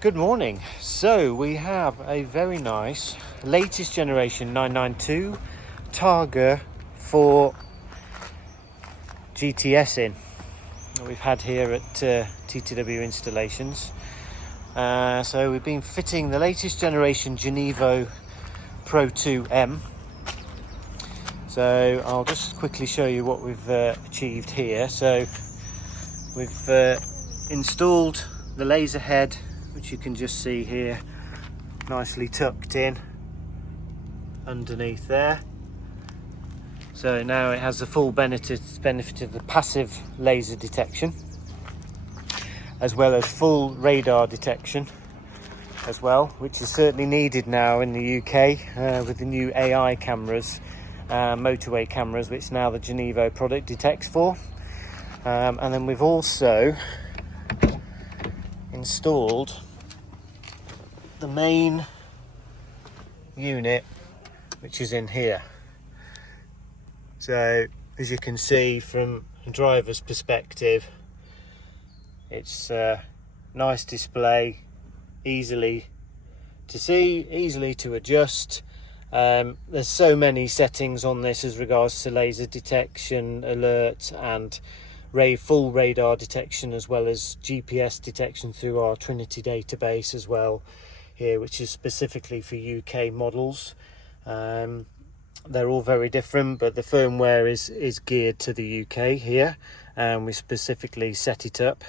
Good morning. So we have a very nice latest generation 992 Targa 4 GTS in that we've had here at TTW Installations. So we've been fitting the latest generation Genevo Pro2M. So I'll just quickly show you what we've achieved here. So we've installed the laser head, which you can just see here, nicely tucked in underneath there. So now it has the full benefit of the passive laser detection, as well as full radar detection as well, which is certainly needed now in the UK with the new AI cameras, motorway cameras, which now the Genevo product detects for. And then we've also installed the main unit, which is in here. So as you can see from a driver's perspective, it's a nice display, easily to see, easily to adjust. There's so many settings on this as regards to laser detection, alert, and full radar detection, as well as GPS detection through our Trinity database as well here, which is specifically for UK models. They're all very different, but the firmware is geared to the UK here, and we specifically set it up.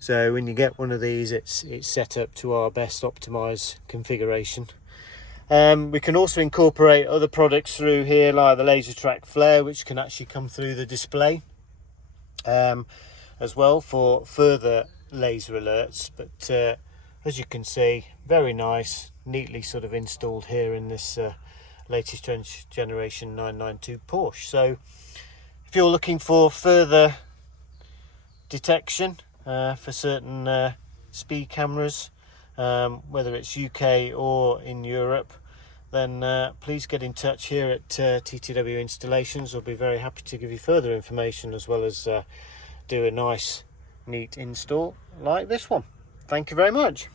So when you get one of these, it's set up to our best optimized configuration. We can also incorporate other products through here, like the laser track flare, which can actually come through the display as well for further laser alerts. But as you can see, very nice, neatly sort of installed here in this latest generation 992 Porsche. So if you're looking for further detection for certain speed cameras, whether it's UK or in Europe, then please get in touch here at TTW Installations. We'll be very happy to give you further information, as well as do a nice, neat install like this one. Thank you very much.